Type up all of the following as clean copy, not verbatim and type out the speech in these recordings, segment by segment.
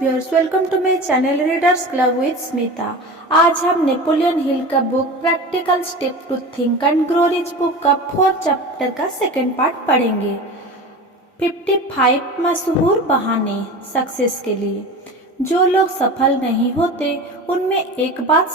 Viewers, welcome to my channel readers club with Smita. आज हम Napoleon Hill का book practical step to think and grow rich book का 4th chapter का second part पढ़ेंगे। 55 मशहूर बहाने सक्सेस के लिए। जो लोग सफल नहीं होते उनमें एक बात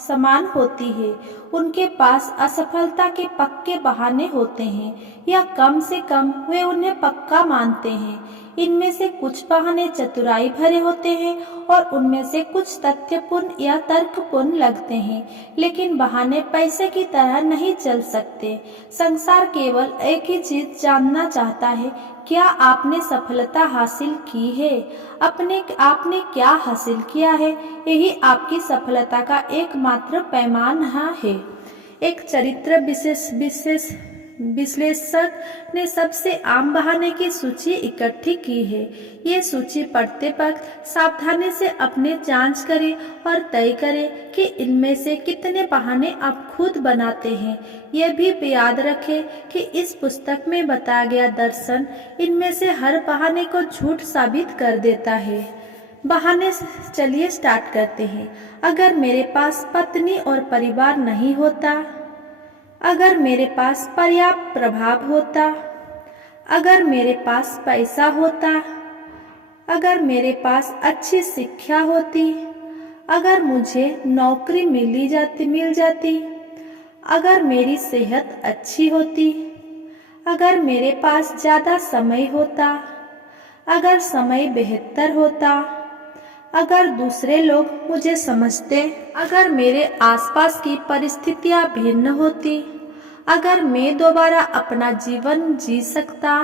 समान होती है, उनके पास असफलता के पक्के बहाने होते हैं, या कम से कम वे उन्हें पक्का मानते हैं। इनमें से कुछ बहाने चतुराई भरे होते हैं और उनमें से कुछ तथ्यपूर्ण या तर्कपूर्ण लगते हैं, लेकिन बहाने पैसे की तरह नहीं चल सकते। संसार केवल एक ही चीज जानना चाहता है, क्या आपने सफलता हासिल की है? आपने क्या हासिल किया है? यही आपकी सफलता का एकमात्र पैमाना है। एक चरित्र विश्लेषक ने सबसे आम बहाने की सूची इकट्ठी की है। ये सूची पढ़ते वक्त सावधानी से अपने जांच करें और तय करें कि इनमें से कितने बहाने आप खुद बनाते हैं। यह भी याद रखें कि इस पुस्तक में बताया गया दर्शन इनमें से हर बहाने को झूठ साबित कर देता है। बहाने चलिए स्टार्ट करते हैं। अगर मेरे पास पत्नी और परिवार नहीं होता, अगर मेरे पास पर्याप्त प्रभाव होता, अगर मेरे पास पैसा होता, अगर मेरे पास अच्छी शिक्षा होती, अगर मुझे नौकरी मिल जाती, अगर मेरी सेहत अच्छी होती, अगर मेरे पास ज़्यादा समय होता, अगर समय बेहतर होता, अगर दूसरे लोग मुझे समझते, अगर मेरे आसपास की परिस्थितियां भिन्न होती, अगर मैं दोबारा अपना जीवन जी सकता,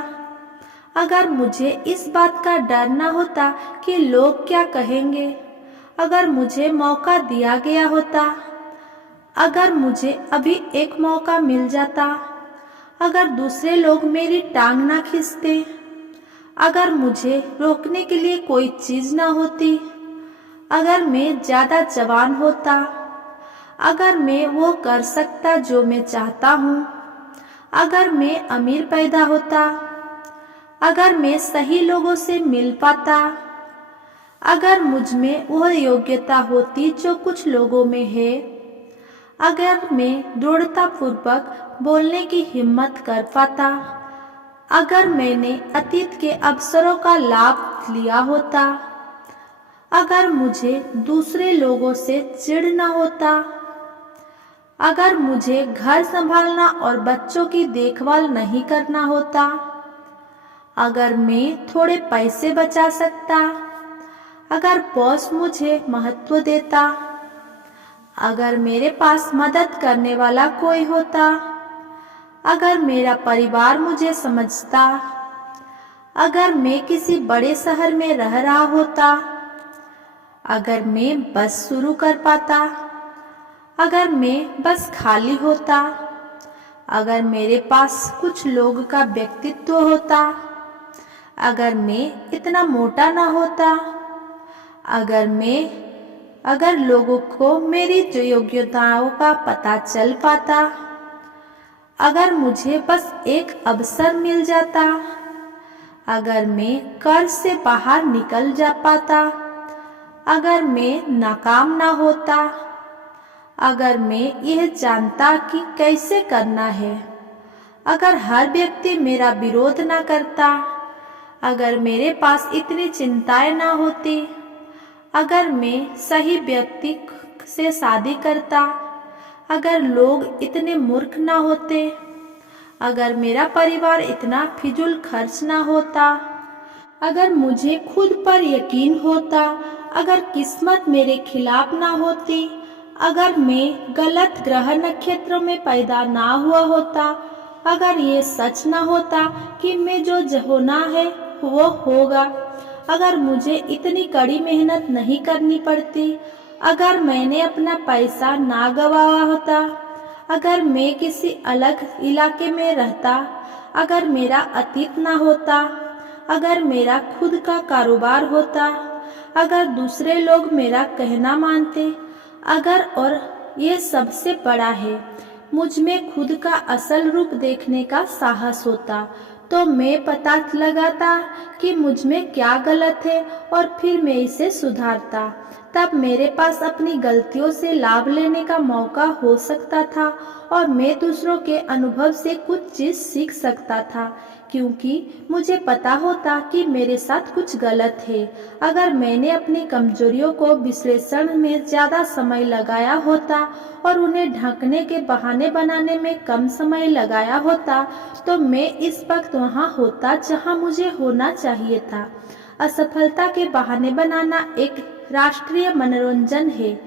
अगर मुझे इस बात का डर न होता कि लोग क्या कहेंगे, अगर मुझे मौका दिया गया होता, अगर मुझे अभी एक मौका मिल जाता, अगर दूसरे लोग मेरी टांग ना खींचते, अगर मुझे रोकने के लिए कोई चीज ना होती, अगर मैं ज्यादा जवान होता, अगर मैं वो कर सकता जो मैं चाहता हूँ, अगर मैं अमीर पैदा होता, अगर मैं सही लोगों से मिल पाता, अगर मुझ में वह योग्यता होती जो कुछ लोगों में है, अगर मैं दृढ़ता पूर्वक बोलने की हिम्मत कर पाता, अगर मैंने अतीत के अवसरों का लाभ लिया होता, अगर मुझे दूसरे लोगों से चिढ़ न होता, अगर मुझे घर संभालना और बच्चों की देखभाल नहीं करना होता, अगर मैं थोड़े पैसे बचा सकता, अगर बॉस मुझे महत्व देता, अगर मेरे पास मदद करने वाला कोई होता, अगर मेरा परिवार मुझे समझता, अगर मैं किसी बड़े शहर में रह रहा होता, अगर मैं बस शुरू कर पाता, अगर मैं बस खाली होता, अगर मेरे पास कुछ लोग का व्यक्तित्व होता, अगर मैं इतना मोटा ना होता, अगर लोगों को मेरी योग्यताओं का पता चल पाता, अगर मुझे बस एक अवसर मिल जाता, अगर मैं कर्ज से बाहर निकल जा पाता, अगर मैं नाकाम ना होता, अगर मैं यह जानता कि कैसे करना है, अगर हर व्यक्ति मेरा विरोध ना करता, अगर मेरे पास इतनी चिंताएं ना होती, अगर मैं सही व्यक्ति से शादी करता, अगर लोग इतने मूर्ख ना होते, अगर मेरा परिवार इतना फिजूल खर्च ना होता, अगर मुझे खुद पर यकीन होता, अगर किस्मत मेरे खिलाफ ना होती, अगर मैं गलत ग्रह नक्षत्रों में पैदा ना हुआ होता, अगर ये सच ना होता कि मैं जो होना है वो होगा, अगर मुझे इतनी कड़ी मेहनत नहीं करनी पड़ती, अगर मैंने अपना पैसा ना गंवाया होता, अगर मैं किसी अलग इलाके में रहता, अगर मेरा अतीत ना होता, अगर मेरा खुद का कारोबार होता, अगर दूसरे लोग मेरा कहना मानते, अगर, और ये सबसे बड़ा है, मुझ में खुद का असल रूप देखने का साहस होता, तो मैं पता लगाता कि मुझ में क्या गलत है और फिर मैं इसे सुधारता। तब मेरे पास अपनी गलतियों से लाभ लेने का मौका हो सकता था और मैं दूसरों के अनुभव से कुछ चीज सीख सकता था, क्योंकि मुझे पता होता कि मेरे साथ कुछ गलत है। अगर मैंने अपनी कमजोरियों को विश्लेषण में ज्यादा समय लगाया होता और उन्हें ढकने के बहाने बनाने में कम समय लगाया होता, तो मैं इस वक्त वहां होता जहां मुझे होना चाहिए था। असफलता के बहाने बनाना एक राष्ट्रीय मनोरंजन है।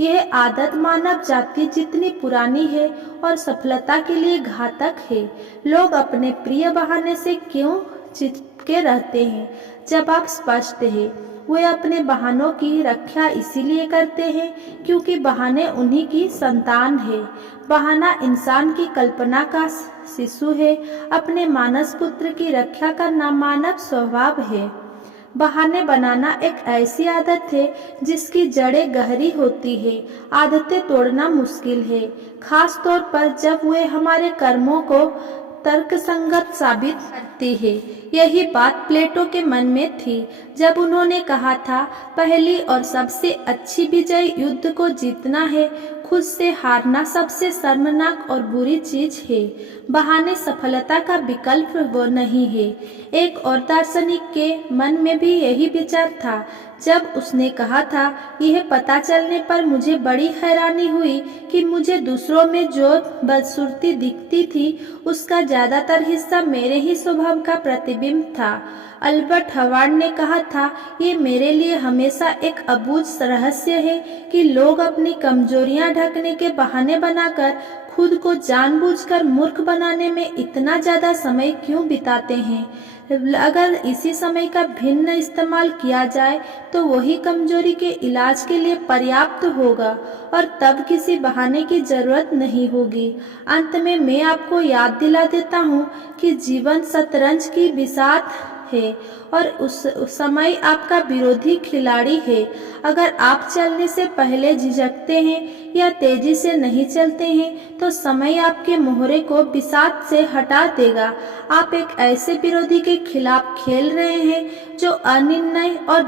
यह आदत मानव जाति जितनी पुरानी है और सफलता के लिए घातक है। लोग अपने प्रिय बहाने से क्यों चिपके रहते हैं? जवाब स्पष्ट है, वे अपने बहानों की रक्षा इसीलिए करते हैं क्योंकि बहाने उन्हीं की संतान है। बहाना इंसान की कल्पना का शिशु है। अपने मानस पुत्र की रक्षा करना मानव स्वभाव है। बहाने बनाना एक ऐसी आदत है जिसकी जड़ें गहरी होती है। आदतें तोड़ना मुश्किल है, खास तौर पर जब वे हमारे कर्मों को तर्कसंगत साबित करती है। यही बात प्लेटो के मन में थी जब उन्होंने कहा था, पहली और सबसे अच्छी विजय युद्ध को जीतना है, खुद से हारना सबसे शर्मनाक और बुरी चीज है। बहाने सफलता का विकल्प वो नहीं है। एक और दार्शनिक के मन में भी यही विचार था। जब उसने कहा था, यह पता चलने पर मुझे बड़ी हैरानी हुई कि मुझे दूसरों में जो बदसूरती दिखती थी उसका ज्यादातर हिस्सा मेरे ही स्वभाव का प्रतिबिंब था। अल्बर्ट हवार्ड ने कहा था, ये मेरे लिए हमेशा एक अबूझ रहस्य है कि लोग अपनी कमजोरियां ढकने के बहाने बनाकर खुद को जानबूझकर मूर्ख बनाने में इतना ज्यादा समय क्यों बिताते हैं। अगर इसी समय का भिन्न इस्तेमाल किया जाए तो वही कमजोरी के इलाज के लिए पर्याप्त होगा और तब किसी बहाने की जरूरत नहीं होगी। अंत में मैं आपको याद दिला देता हूँ कि जीवन शतरंज की बिसात है और उस समय आपका विरोधी खिलाड़ी है। अगर आप चलने से पहले झिझकते हैं या तेजी से नहीं चलते हैं तो समय आपके मोहरे को बिसात से हटा देगा। आप एक ऐसे विरोधी के खिलाफ खेल रहे हैं जो अनिर्णय और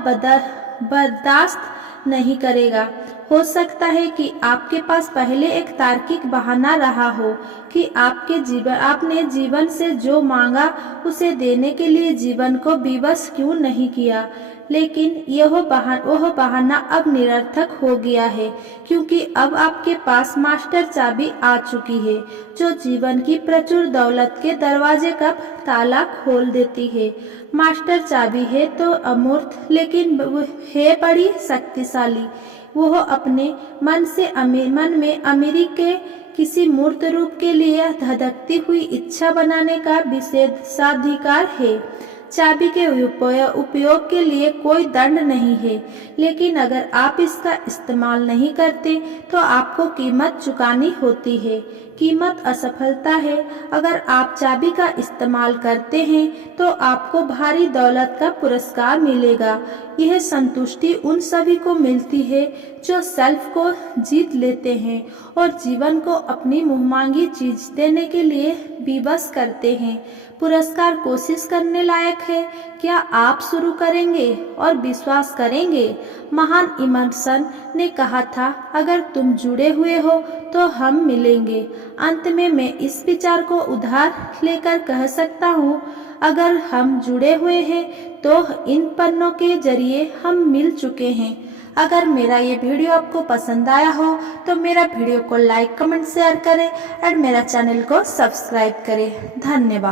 बर्दाश्त नहीं करेगा। हो सकता है कि आपके पास पहले एक तार्किक बहाना रहा हो कि आपने जीवन से जो मांगा उसे देने के लिए जीवन को विवश क्यों नहीं किया, लेकिन वह बहाना अब निरर्थक हो गया है क्योंकि अब आपके पास मास्टर चाबी आ चुकी है जो जीवन की प्रचुर दौलत के दरवाजे का ताला खोल देती है। मास्टर चाबी है तो अमूर्त, लेकिन है बड़ी शक्तिशाली। वह अपने मन में अमीरी के किसी मूर्त रूप के लिए धधकती हुई इच्छा बनाने का विशेषाधिकार है। चाबी के उपयोग के लिए कोई दंड नहीं है, लेकिन अगर आप इसका इस्तेमाल नहीं करते तो आपको कीमत चुकानी होती है। कीमत असफलता है। अगर आप चाबी का इस्तेमाल करते हैं तो आपको भारी दौलत का पुरस्कार मिलेगा। यह संतुष्टि उन सभी को मिलती है जो सेल्फ को जीत लेते हैं और जीवन को अपनी मुहमांगी चीज देने के लिए विवश करते हैं। पुरस्कार कोशिश करने लायक है। क्या आप शुरू करेंगे और विश्वास करेंगे? महान इमर्सन ने कहा था, अगर तुम जुड़े हुए हो तो हम मिलेंगे। अंत में मैं इस विचार को उधार लेकर कह सकता हूँ, अगर हम जुड़े हुए हैं तो इन पन्नों के जरिए हम मिल चुके हैं। अगर मेरा ये वीडियो आपको पसंद आया हो तो मेरा वीडियो को लाइक, कमेंट, शेयर करें और मेरा चैनल को सब्सक्राइब करें। धन्यवाद।